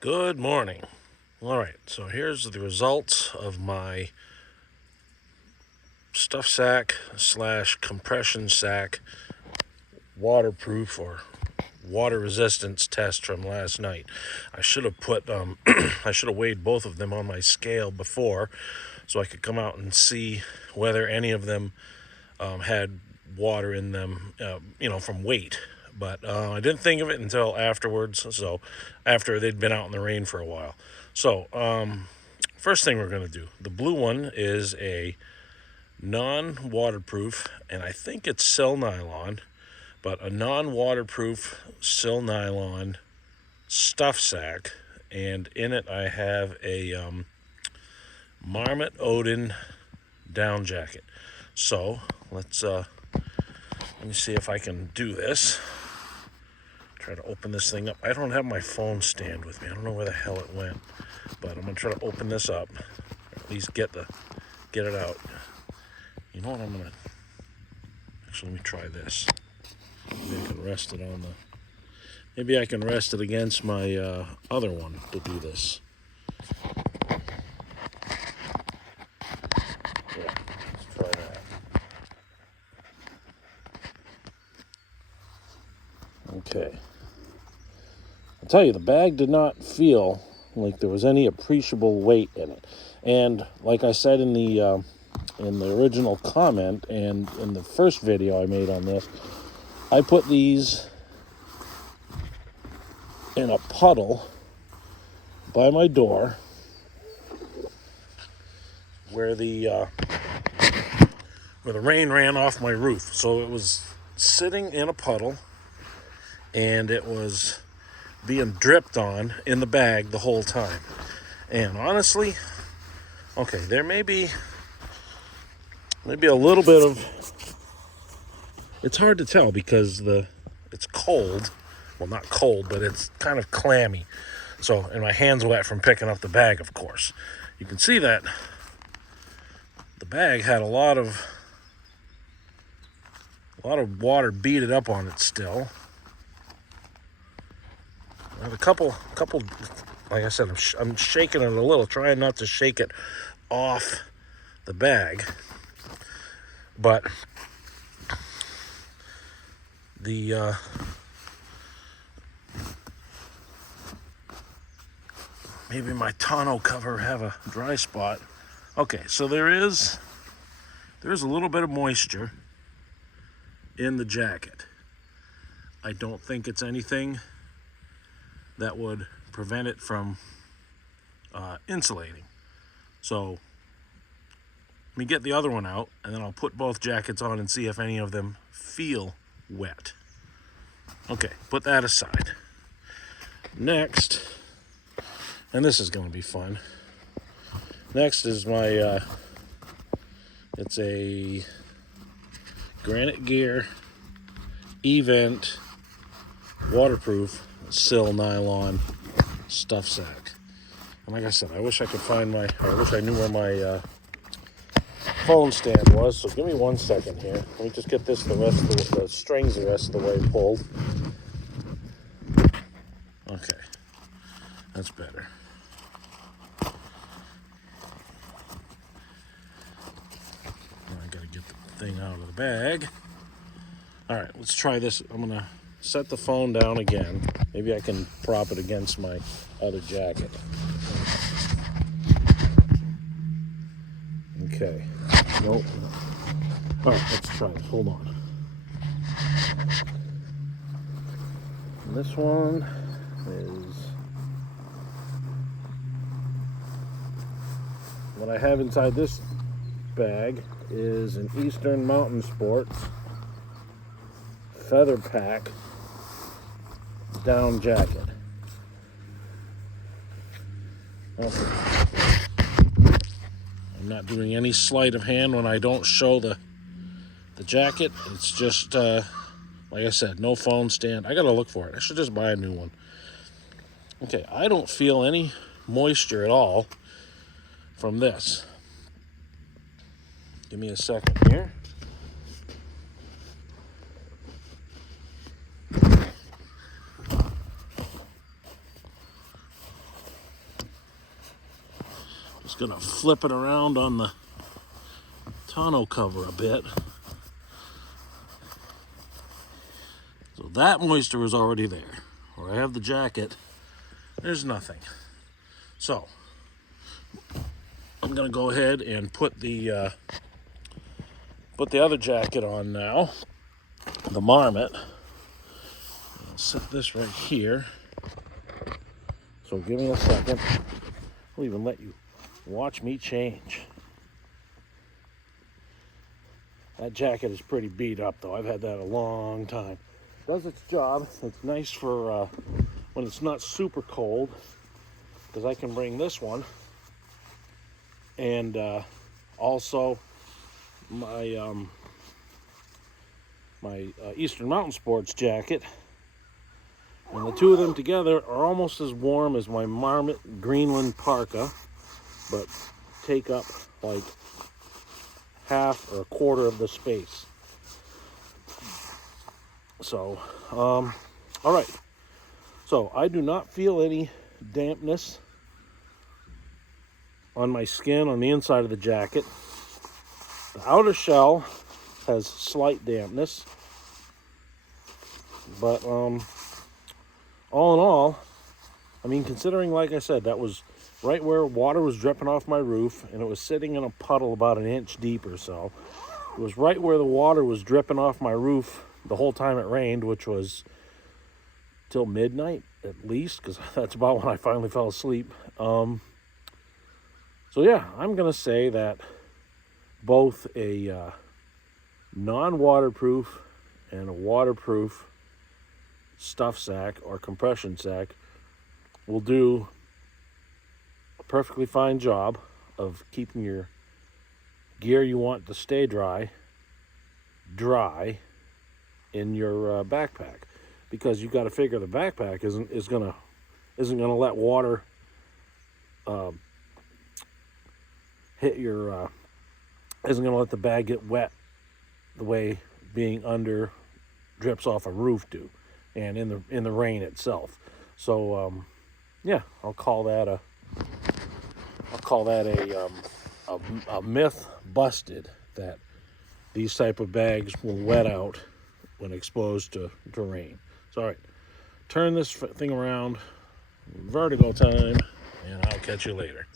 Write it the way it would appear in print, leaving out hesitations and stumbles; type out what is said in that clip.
Good morning. All right, so here's the results of my stuff sack slash compression sack waterproof or water resistance test from last night. I should have put I should have weighed both of them on my scale before so I could come out and see whether any of them had water in them, from weight. But I didn't think of it until afterwards, so after they'd been out in the rain for a while. So first thing we're going to do, the blue one is a non-waterproof, and I think it's sil nylon, but a non-waterproof sil nylon stuff sack, and in it I have a Marmot Odin down jacket. So let me see if I can do this. Try to open this thing up. I don't have my phone stand with me. I don't know where the hell it went, but I'm gonna try to open this up, or at least get it out. You know what? Actually, let me try this. Maybe I can rest it on the. Maybe I can rest it against my other one to do this. Yeah, let's try that. Okay. I'll tell you, the bag did not feel like there was any appreciable weight in it. And like I said in the original comment and in the first video I made on this, I put these in a puddle by my door where the rain ran off my roof. So it was sitting in a puddle and it was being dripped on in the bag the whole time. And honestly, okay, there may be a little bit of, it's hard to tell because it's cold. Well, not cold, but it's kind of clammy. So, and my hand's wet from picking up the bag, of course. You can see that the bag had a lot of water beaded up on it still. I have a couple, like I said, I'm shaking it a little, trying not to shake it off the bag. But the maybe my tonneau cover have a dry spot. Okay, so there's a little bit of moisture in the jacket. I don't think it's anything that would prevent it from insulating. So let me get the other one out, and then I'll put both jackets on and see if any of them feel wet. Okay, put that aside. Next, and this is going to be fun. Next is my, it's a Granite Gear Event waterproof sil nylon stuff sack. And like I said, I wish I knew where my phone stand was. So give me 1 second here. Let me just get this the strings the rest of the way pulled. Okay, that's better. Now I gotta get the thing out of the bag. All right, let's try this. I'm gonna set the phone down again. Maybe I can prop it against my other jacket. Okay. Nope. All right, let's try this. Hold on. And this one is what I have inside this bag is an Eastern Mountain Sports Feather Pack down jacket. Okay. I'm not doing any sleight of hand when I don't show the jacket. It's just like I said, no phone stand. I gotta look for it. I should just buy a new one. Okay, I don't feel any moisture at all from this. Give me a second here. gonna flip it around on the tonneau cover a bit. So that moisture is already there. Where I have the jacket, there's nothing. So I'm gonna go ahead and put the other jacket on now, the Marmot. I'll set this right here. So give me a second. I'll even let you watch me change. That jacket is pretty beat up though. I've had that a long time. Does its job. It's nice for when it's not super cold, because I can bring this one and also my Eastern Mountain Sports jacket, and the two of them together are almost as warm as my Marmot Greenland parka, but take up like half or a quarter of the space. So, all right. So I do not feel any dampness on my skin on the inside of the jacket. The outer shell has slight dampness, but all in all, I mean, considering, like I said, that was right where water was dripping off my roof, and it was sitting in a puddle about an inch deep or so. It was right where the water was dripping off my roof the whole time it rained, which was till midnight at least, because that's about when I finally fell asleep. So yeah, I'm gonna say that both a non-waterproof and a waterproof stuff sack or compression sack will do a perfectly fine job of keeping your gear you want to stay dry in your backpack, because you've got to figure the backpack isn't gonna let water hit your isn't gonna let the bag get wet the way being under drips off a roof do, and in the rain itself. So yeah, I'll call that a myth busted, that these type of bags will wet out when exposed to rain. So all right, turn this thing around, vertigo time, and I'll catch you later.